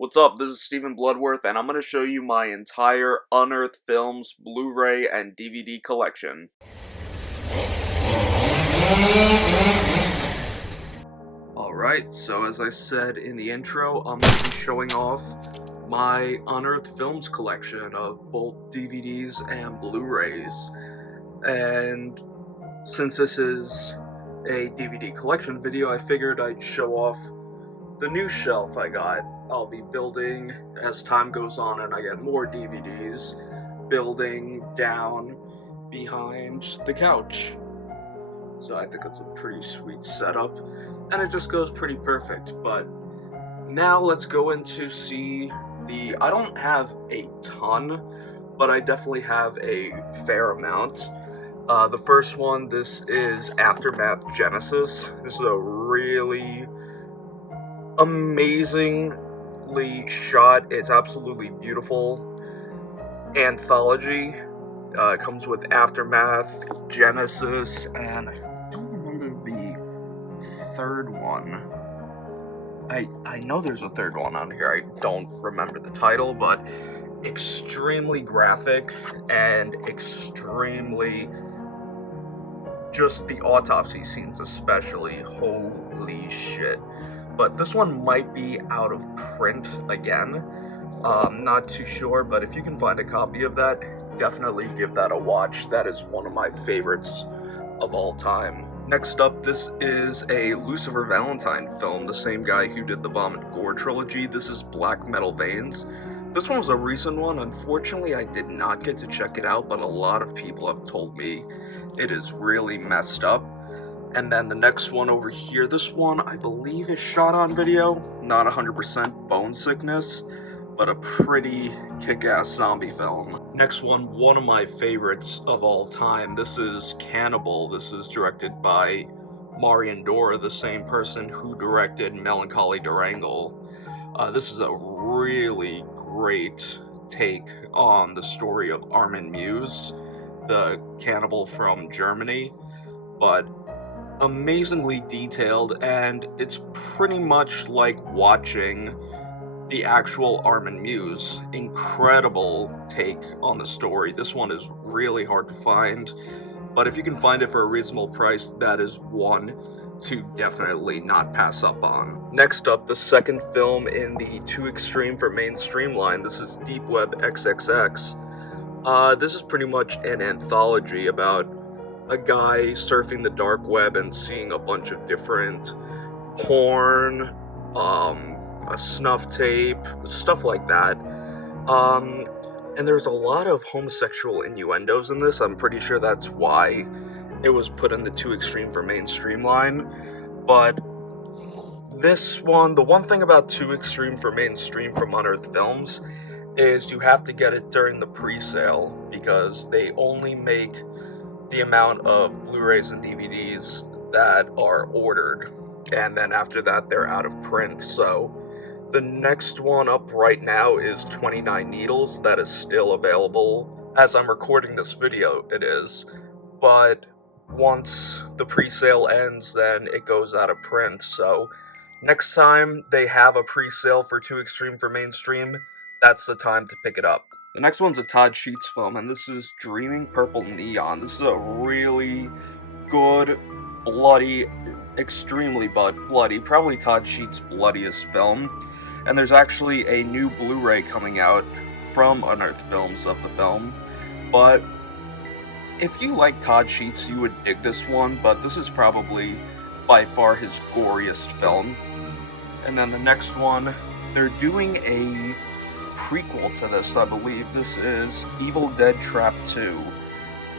What's up, this is Stephen Bloodworth, and I'm going to show you my entire Unearthed Films Blu-ray and DVD collection. Alright, so as I said in the intro, I'm going to be showing off my Unearthed Films collection of both DVDs and Blu-rays. And since this is a DVD collection video, I figured I'd show off the new shelf I got. I'll be building as time goes on and I get more DVDs, building down behind the couch. So I think it's a pretty sweet setup, and it just goes pretty perfect. But now let's go into see I don't have a ton, but I definitely have a fair amount. The first one, this is Aftermath Genesis. This is a really amazingly shot, it's absolutely beautiful anthology. It comes with Aftermath, Genesis, and I don't remember the third one. I know there's a third one on here, I don't remember the title, but extremely graphic and extremely, just the autopsy scenes especially, holy shit. But this one might be out of print again. Not too sure, but if you can find a copy of that, definitely give that a watch. That is one of my favorites of all time. Next up, this is a Lucifer Valentine film, the same guy who did the Vomit Gore trilogy. This is Black Metal Veins. This one was a recent one. Unfortunately, I did not get to check it out, but a lot of people have told me it is really messed up. And then the next one over here, this one I believe is shot on video, not 100% Bone Sickness, but a pretty kick-ass zombie film. Next one of my favorites of all time, this is Cannibal. This is directed by Marian Dora, the same person who directed Melancholy Durango. This is a really great take on the story of Armin Muse, the cannibal from Germany, but amazingly detailed, and it's pretty much like watching the actual Armin Muse. Incredible take on the story. This one is really hard to find, but if you can find it for a reasonable price, that is one to definitely not pass up on. Next up, the second film in the Too Extreme for Mainstream line. This is Deep Web XXX. This is pretty much an anthology about a guy surfing the dark web and seeing a bunch of different porn, a snuff tape, stuff like that. And there's a lot of homosexual innuendos in this. I'm pretty sure that's why it was put in the Too Extreme for Mainstream line. But this one, the one thing about Too Extreme for Mainstream from Unearthed Films is you have to get it during the pre-sale, because they only make the amount of Blu-rays and DVDs that are ordered, and then after that they're out of print. So the next one up right now is 29 Needles. That is still available. As I'm recording this video, it is. But once the pre-sale ends, then it goes out of print. So next time they have a pre-sale for Too Extreme for Mainstream, that's the time to pick it up. The next one's a Todd Sheets film, and this is Dreaming Purple Neon. This is a really good, bloody, extremely bloody, probably Todd Sheets' bloodiest film. And there's actually a new Blu-ray coming out from Unearthed Films of the film. But if you like Todd Sheets, you would dig this one, but this is probably by far his goriest film. And then the next one, they're doing a prequel to this, I believe. This is Evil Dead Trap 2.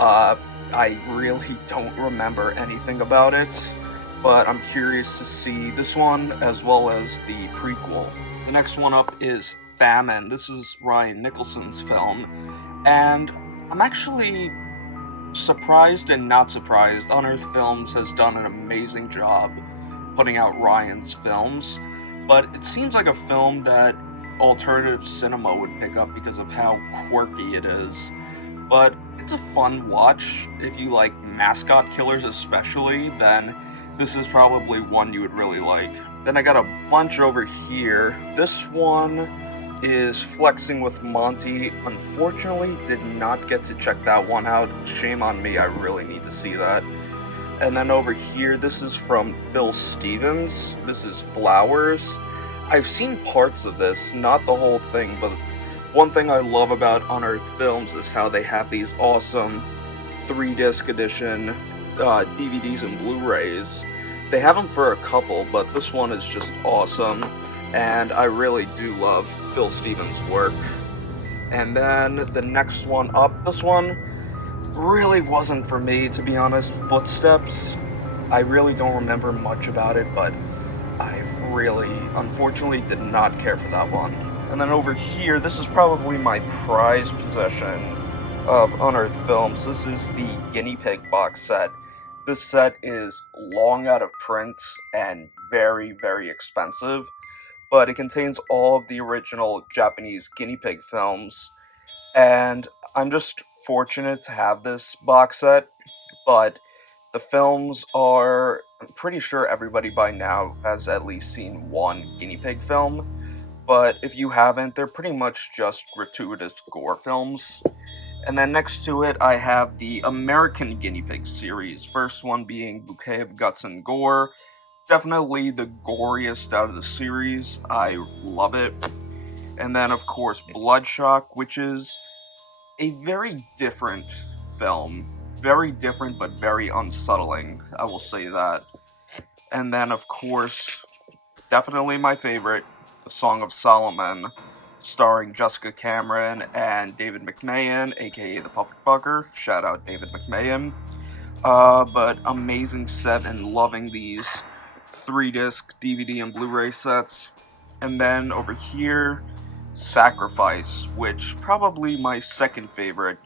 I really don't remember anything about it, but I'm curious to see this one as well as the prequel. The next one up is Famine. This is Ryan Nicholson's film, and I'm actually surprised and not surprised. Unearthed Films has done an amazing job putting out Ryan's films, but it seems like a film that alternative cinema would pick up because of how quirky it is. But it's a fun watch. If you like mascot killers especially, then this is probably one you would really like. Then I got a bunch over here. This one is Flexing with Monty. Unfortunately, did not get to check that one out. Shame on me, I really need to see that. And then over here, this is from Phil Stevens. This is Flowers. I've seen parts of this, not the whole thing, but one thing I love about Unearthed Films is how they have these awesome 3-disc edition DVDs and Blu-rays. They have them for a couple, but this one is just awesome, and I really do love Phil Stevens' work. And then the next one up, this one really wasn't for me, to be honest. Footsteps. I really don't remember much about it, but I really, unfortunately, did not care for that one. And then over here, this is probably my prized possession of Unearthed Films. This is the Guinea Pig box set. This set is long out of print and very, very expensive, but it contains all of the original Japanese Guinea Pig films, and I'm just fortunate to have this box set, but the films are, I'm pretty sure everybody by now has at least seen one Guinea Pig film, but if you haven't, they're pretty much just gratuitous gore films. And then next to it, I have the American Guinea Pig series, first one being Bouquet of Guts and Gore. Definitely the goriest out of the series, I love it. And then, of course, Bloodshock, which is a very different film. Very different, but very unsettling, I will say that. And then, of course, definitely my favorite, The Song of Solomon, starring Jessica Cameron and David McMahon, aka the Puppet Fucker. Shout out David McMahon. But amazing set and loving these 3-disc DVD and Blu-ray sets. And then over here, Sacrifice, which probably my second favorite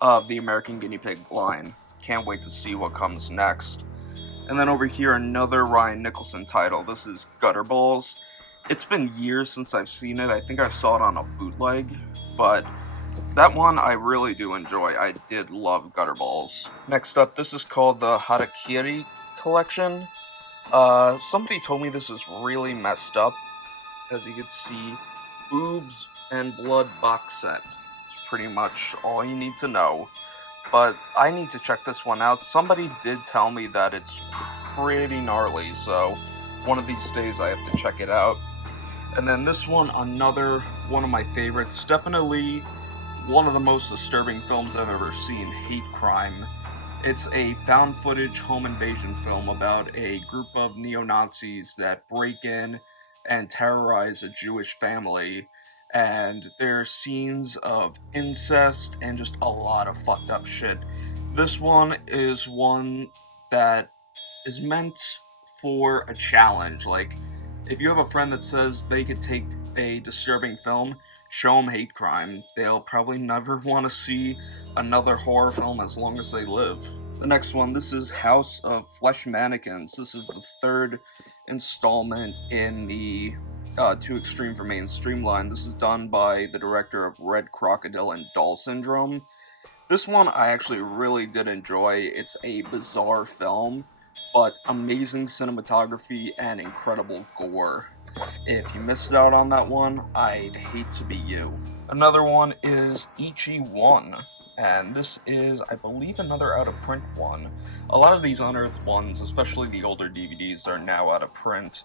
of the American Guinea Pig line. Can't wait to see what comes next. And then over here, another Ryan Nicholson title. This is Gutterballs. It's been years since I've seen it. I think I saw it on a bootleg, but that one I really do enjoy. I did love Gutterballs. Next up, this is called the Harakiri collection. Somebody told me this is really messed up. As you can see, boobs and blood box set. It's pretty much all you need to know. But I need to check this one out. Somebody did tell me that it's pretty gnarly, so one of these days I have to check it out. And then this one, another one of my favorites, definitely one of the most disturbing films I've ever seen, Hate Crime. It's a found footage home invasion film about a group of neo-Nazis that break in and terrorize a Jewish family, and there are scenes of incest and just a lot of fucked up shit. This one is one that is meant for a challenge. Like, if you have a friend that says they could take a disturbing film, show them Hate Crime. They'll probably never want to see another horror film as long as they live. The next one, this is House of Flesh Mannequins. This is the third installment in the Too Extreme for Mainstream line. This is done by the director of Red Crocodile and Doll Syndrome. This one I actually really did enjoy. It's a bizarre film, but amazing cinematography and incredible gore. If you missed out on that one, I'd hate to be you. Another one is Ichi 1, and this is, I believe, another out-of-print one. A lot of these Unearthed ones, especially the older DVDs, are now out of print,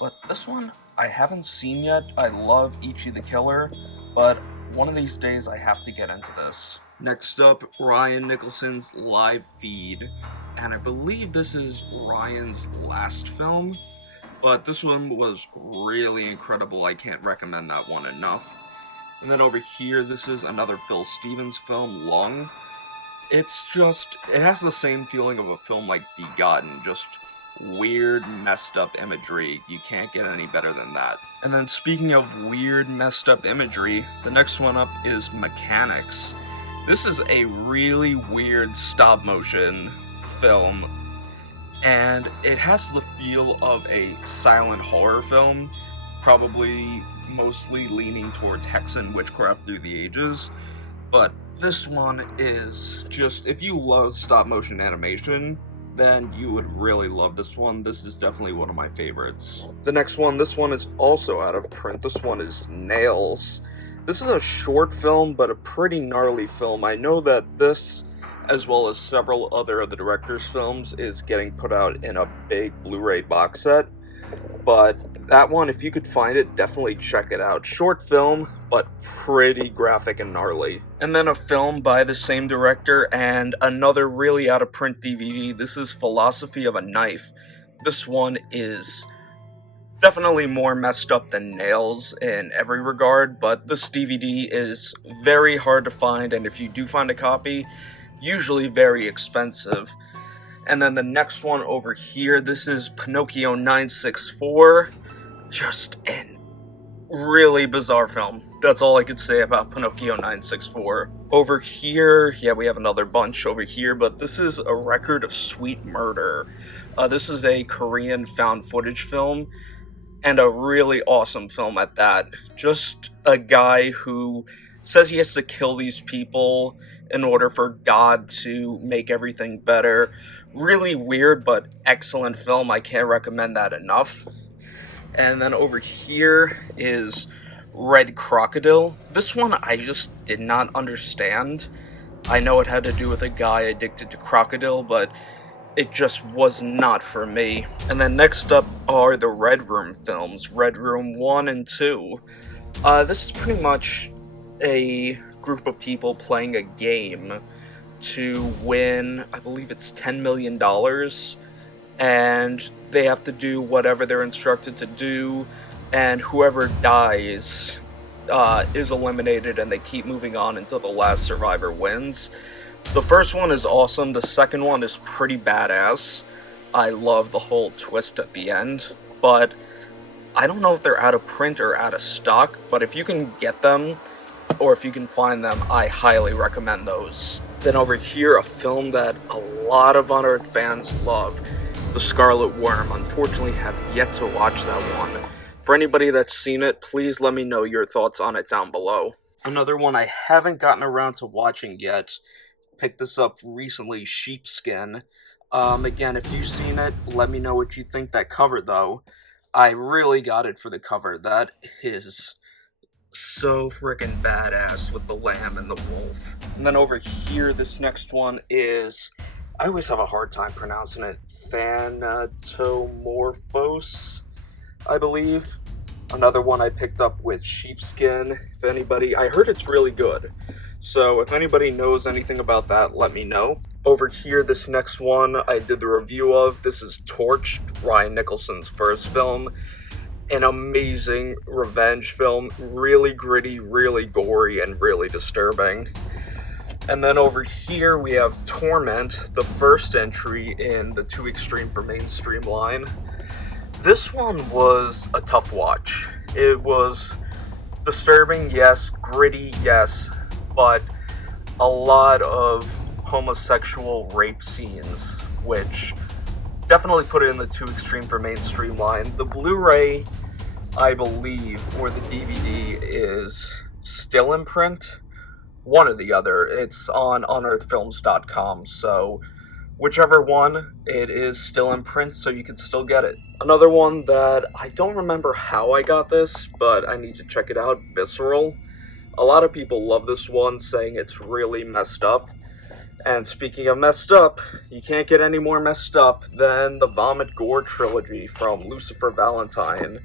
but this one I haven't seen yet. I love Ichi the Killer, but one of these days I have to get into this. Next up, Ryan Nicholson's Live Feed, and I believe this is Ryan's last film, but this one was really incredible. I can't recommend that one enough. And then over here, this is another Phil Stevens film, Lung. It has the same feeling of a film like Begotten, just weird, messed up imagery. You can't get any better than that. And then speaking of weird, messed up imagery, the next one up is Mechanics. This is a really weird stop-motion film, and it has the feel of a silent horror film, probably mostly leaning towards hex and witchcraft through the ages, but this one is just, if you love stop-motion animation, then you would really love this one. This is definitely one of my favorites. The next one, this one is also out of print. This one is Nails. This is a short film, but a pretty gnarly film. I know that this, as well as several other of the director's films, is getting put out in a big Blu-ray box set. But that one, if you could find it, definitely check it out. Short film, but pretty graphic and gnarly. And then a film by the same director and another really out-of-print DVD. This is Philosophy of a Knife. This one is definitely more messed up than Nails in every regard, but this DVD is very hard to find, and if you do find a copy, usually very expensive. And then the next one over here, this is Pinocchio 964. Just an really bizarre film. That's all I could say about Pinocchio 964. Over here, yeah, we have another bunch over here, but this is A Record of Sweet Murder. This is a Korean found footage film, and a really awesome film at that. Just a guy who says he has to kill these people in order for God to make everything better. Really weird, but excellent film. I can't recommend that enough. And then over here is Red Crocodile. This one I just did not understand. I know it had to do with a guy addicted to crocodile, but it just was not for me. And then next up are the Red Room films, Red Room 1 and 2. This is pretty much a group of people playing a game to win, I believe it's $10 million, and they have to do whatever they're instructed to do, and whoever dies is eliminated, and they keep moving on until the last survivor wins. The first one is awesome, the second one is pretty badass. I love the whole twist at the end, but I don't know if they're out of print or out of stock, but if you can get them, or if you can find them, I highly recommend those. Then over here, a film that a lot of Unearthed fans love, The Scarlet Worm. Unfortunately, have yet to watch that one. For anybody that's seen it, please let me know your thoughts on it down below. Another one I haven't gotten around to watching yet, picked this up recently, Sheepskin. Again, if you've seen it, let me know what you think. That cover, though, I really got it for the cover. That is so freaking badass with the lamb and the wolf. And then over here, this next one is, I always have a hard time pronouncing it, Fanatomorphose, I believe. Another one I picked up with Sheepskin. If anybody, I heard it's really good. So if anybody knows anything about that, let me know. Over here, this next one I did the review of. This is Torched, Ryan Nicholson's first film. An amazing revenge film, really gritty, really gory, and really disturbing. And then over here we have Torment, the first entry in the Too Extreme for Mainstream line. This one was a tough watch. It was disturbing, yes, gritty, yes, but a lot of homosexual rape scenes, which definitely put it in the Too Extreme for Mainstream line. The Blu-ray, I believe, or the DVD is still in print. One or the other. It's on unearthedfilms.com, so whichever one, it is still in print, so you can still get it. Another one that I don't remember how I got this, but I need to check it out, Visceral. A lot of people love this one, saying it's really messed up. And speaking of messed up, you can't get any more messed up than the Vomit Gore trilogy from Lucifer Valentine.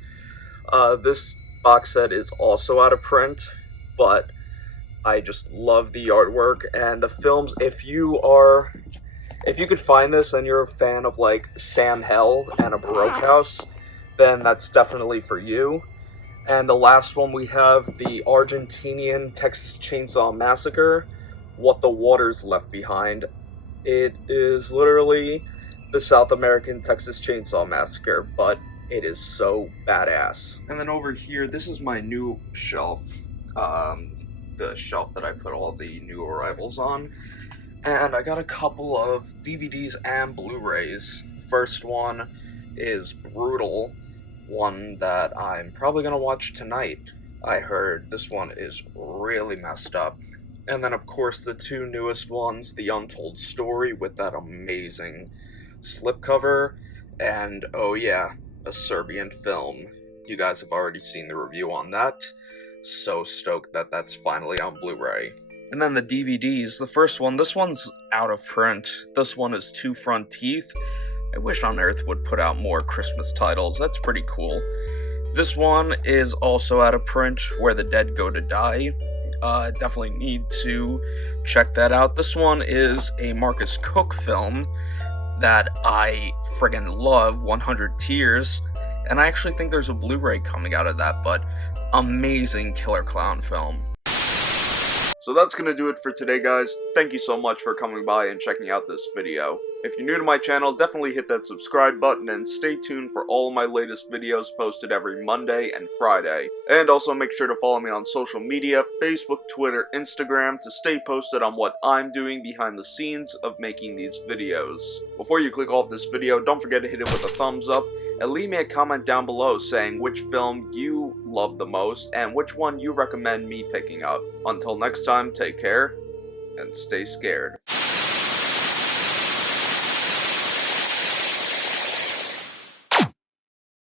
This box set is also out of print, but I just love the artwork and the films. If you could find this and you're a fan of like Sam Hell and a Baroque house, then that's definitely for you. And the last one we have, the Argentinian Texas Chainsaw Massacre, What the Waters Left Behind. It is literally the South American Texas Chainsaw Massacre, but it is so badass. And then over here, this is my new shelf, the shelf that I put all the new arrivals on. And I got a couple of DVDs and Blu-rays. First one is Brutal, one that I'm probably going to watch tonight. I heard this one is really messed up. And then, of course, the two newest ones, The Untold Story with that amazing slipcover, and oh yeah, a Serbian film. You guys have already seen the review on that. So stoked that that's finally on Blu-ray. And then the DVDs, the first one, this one's out of print. This one is Two Front Teeth. I wish Unearthed would put out more Christmas titles, that's pretty cool. This one is also out of print, Where the Dead Go to Die. Definitely need to check that out. This one is a Marcus Cook film that I friggin' love, 100 Tears, and I actually think there's a Blu-ray coming out of that, but amazing killer clown film. So that's gonna do it for today, guys. Thank you so much for coming by and checking out this video. If you're new to my channel, definitely hit that subscribe button and stay tuned for all of my latest videos posted every Monday and Friday. And also make sure to follow me on social media, Facebook, Twitter, Instagram, to stay posted on what I'm doing behind the scenes of making these videos. Before you click off this video, don't forget to hit it with a thumbs up, and leave me a comment down below saying which film you love the most and which one you recommend me picking up. Until next time, take care, and stay scared.